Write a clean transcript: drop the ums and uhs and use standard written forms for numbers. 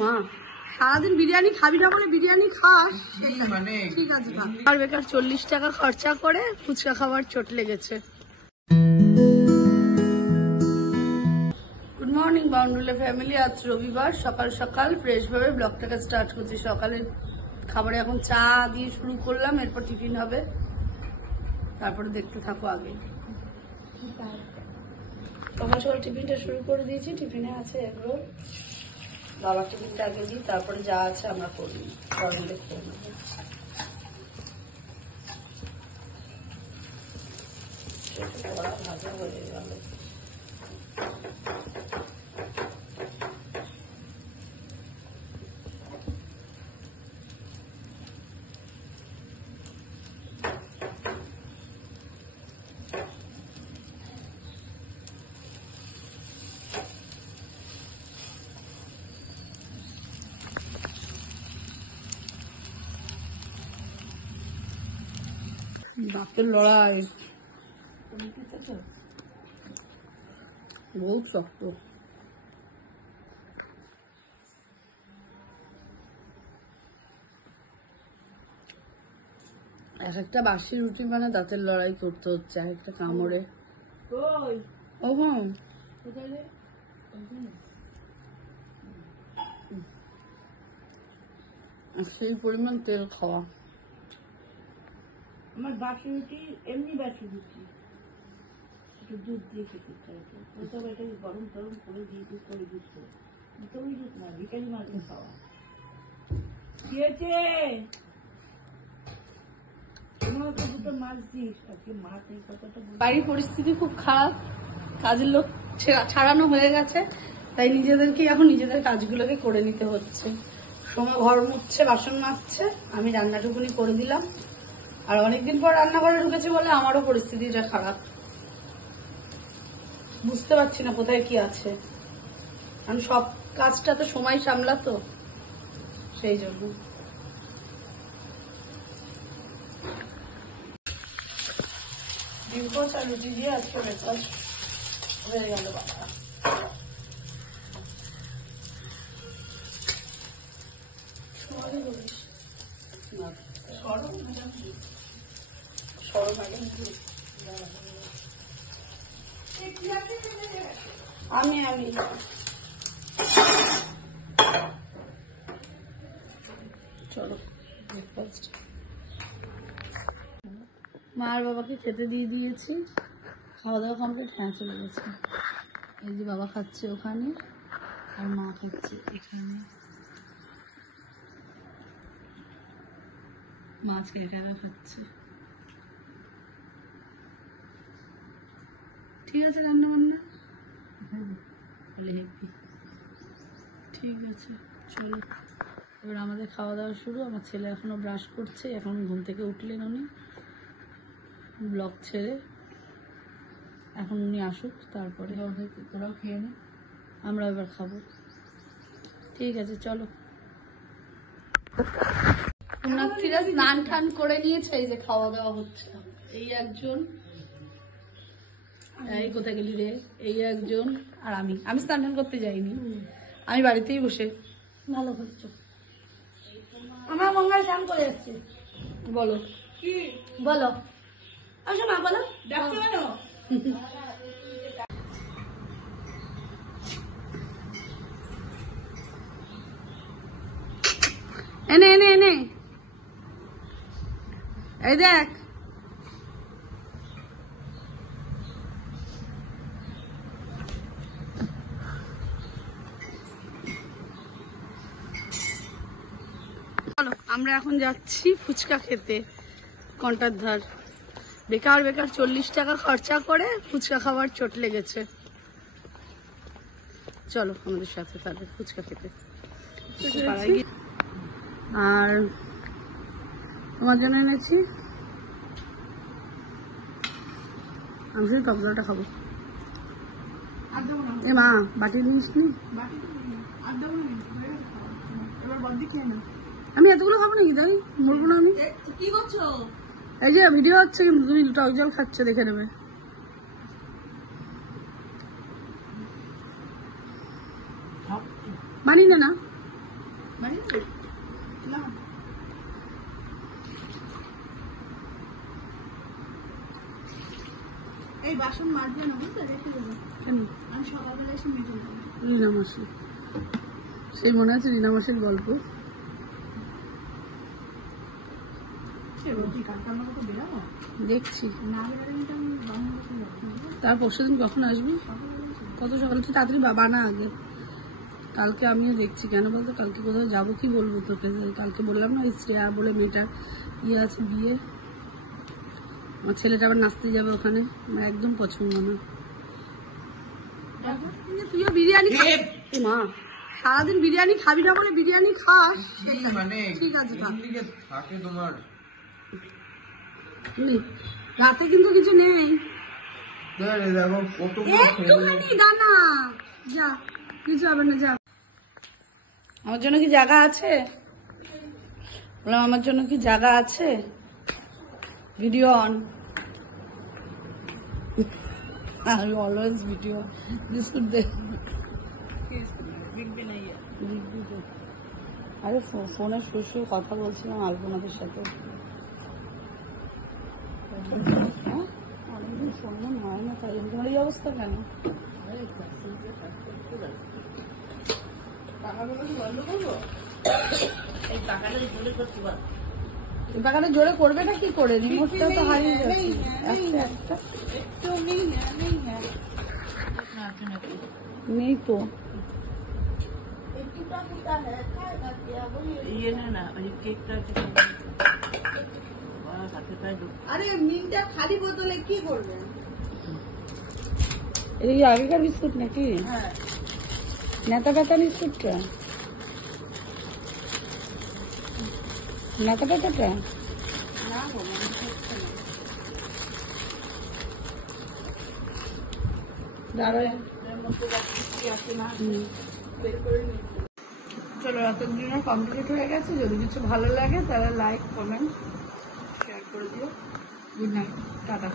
মা সারাদিন বিরিয়ানি খাবি না বলে বিরিয়ানি খাস, ঠিক আছে আর বেকার 40 টাকা খরচা করে ফুচকা খাবার চোট লেগেছে। গুড মর্নিং বাউন্ডুলে ফ্যামিলি, আজ রবিবার সকাল সকাল ফ্রেশ ভাবে ব্লগটাকে স্টার্ট করছি। সকালের খাবারে এখন চা দিয়ে শুরু করলাম, এরপর টিফিন হবে, তারপরে দেখতে থাকো আগে। সকাল সকাল টিফিনটা শুরু করে দিয়েছি। টিফিনে আছে এগরোল, বাবার টিফিনটা আগে দিই, তারপরে যা আছে আমরা করি গরম দেখতে নেবো। ভাজা হয়ে গেল। দাঁতের লড়াই বহুত শক্ত। এক একটা বাসি রুটি মানে দাঁতের লড়াই করতে হচ্ছে, এক একটা কামড়ে। ও হ্যাঁ, সেই পরিমাণ তেল খাওয়া। আমার বাসি রুটি এমনি বাসি রুটি একটু দুধ দিয়ে খেতে চাইছে, ওইসব এটা গরম টরম করে দিয়ে দুধ করে দিচ্ছে, ওই দুধ না ভিটামিন মাছের খাওয়া দিয়েছে। দুটো মাছ দিস আজকে, মাছ এই কথাটা। বাড়ির পরিস্থিতি খুব খারাপ, কাজের লোক ছাড়ানো হয়ে গেছে, তাই নিজেদেরকে এখন নিজেদের কাজগুলোকে করে নিতে হচ্ছে। সময় ঘর মুছছে, বাসন মাজছে, আমি রান্নাটুকুনি করে দিলাম। আর অনেকদিন পর রান্নাঘরে ঢুকেছি বলে আমারও পরিস্থিতিটা খারাপ, বুঝতে পারছি না কোথায় কি আছে। আমি সব কাজটা তো সময় সামলাতো, সেই জন্য। ডিম পোচ আর রুটি দিয়ে আজকে ব্রেকফাস্ট হয়ে গেল। বাবা আমি চলো ব্রেকফাস্ট। মা আর বাবাকে খেতে দিয়ে দিয়েছি, খাওয়া দাওয়া কমপ্লিট। হ্যাঁ চলে গেছে। এই যে বাবা খাচ্ছে ওখানে, আর মা খাচ্ছে এখানে। মাছ একা একা খাচ্ছে। ঠিক আছে, রান্না বান্না হেপি। ঠিক আছে চলো, এবার আমাদের খাওয়া দাওয়া শুরু। আমার ছেলে এখনো ব্রাশ করছে, এখন ঘুম থেকে উঠলেন উনি ব্লগ ছেড়ে। এখন উনি আসুক, তারপরে তোরাও খেয়ে নে, আমরা এবার খাবো। ঠিক আছে চলো। পুণ্যার্থীরা স্নান টান করে নিয়েছে, এই যে খাওয়া দাওয়া হচ্ছে। এই একজন, এই কোথায় গেলি রে, এই একজন, আর আমি স্নান টান করতে যাইনি, আমি বাড়িতেই বসে। ভালো করছো। আমার মঙ্গল স্নান করে এসছে। বলো কি বলো, আসো মা বলো। দেখো কেন এনে এনে এনে, এই দেখ। চলো আমরা এখন যাচ্ছি ফুচকা খেতে কন্টার ধার। বেকার 40 টাকা খরচা করে ফুচকা খাবার চোট লেগেছে। চলো আমাদের সাথে তাহলে ফুচকা খেতে। আর তোমার জন্য এনেছি, আমি শুধু টকলাটা খাবো। এ মা বাটি নিস নি, আমি এতগুলো খাবো নাকি? তাই মরবো না আমি। কি করছো? এই যে ভিডিও হচ্ছে, কিন্তু তুমি টক জল খাচ্ছ, দেখে নেবে। মানি না না এই বাসন মাজবে না, বুঝতে রেখে দেবো, কেন? আমি সকালবেলা এসে মেজে দেবো। রীনা মাসি, সেই মনে আছে রীনা মাসির গল্প? দেখছি। তার পরশুদিন কখন আসবি? কত সকালে? তুই তাড়াতাড়ি বানা আগে। কালকে আমিও দেখছি, কেন বলতো কালকে কোথাও যাবো, কি বলবো তোকে? কালকে বললাম না ওই শ্রেয়া বলে মেয়েটার ইয়ে আছে, বিয়ে। আমার ছেলেটা আবার নাচতে যাবে ওখানে, আমার একদম পছন্দ না। তুইও বিরিয়ানি মা, সারাদিন বিরিয়ানি খাবি না বলে বিরিয়ানি খাস, মানে ঠিক আছে থাকে তোমার। রাতে কিন্তু কিছু নেই, দেখো কত একটুখানি দানা, যা কিছু হবে না, যা। আমার জন্য কি জায়গা আছে? বললাম আমার জন্য কি জায়গা আছে? ভিডিও অন, আমি অলওয়েজ ভিডিও। বিস্কুট দে, আরে ফোনে শুয়ে কথা বলছিলাম আলপনাদের সাথে। অনেকদিন ফোন হয় না, তাই তোমার এই অবস্থা কেন? টাকাটা জোরে করবে না কি করে? রিমোটটা তো হারিয়ে যাচ্ছে। নেই তো। আরে মিনটা খালি বোতলে কি করবেন? এই আগেকার বিস্কুট নাকি? হ্যাঁ, নেতা পাতা বিস্কুটটা, নেতা পাতাটা না গো, মনে হচ্ছে না। দাঁড়ায়। এর মধ্যে কি আছে না হুম। বের করে নিই। চলো, রাতের ডিনার কমপ্লিট হয়ে গেছে। যদি কিছু ভালো লাগে তাহলে লাইক, কমেন্ট, শেয়ার করে দিও। Good night, tata.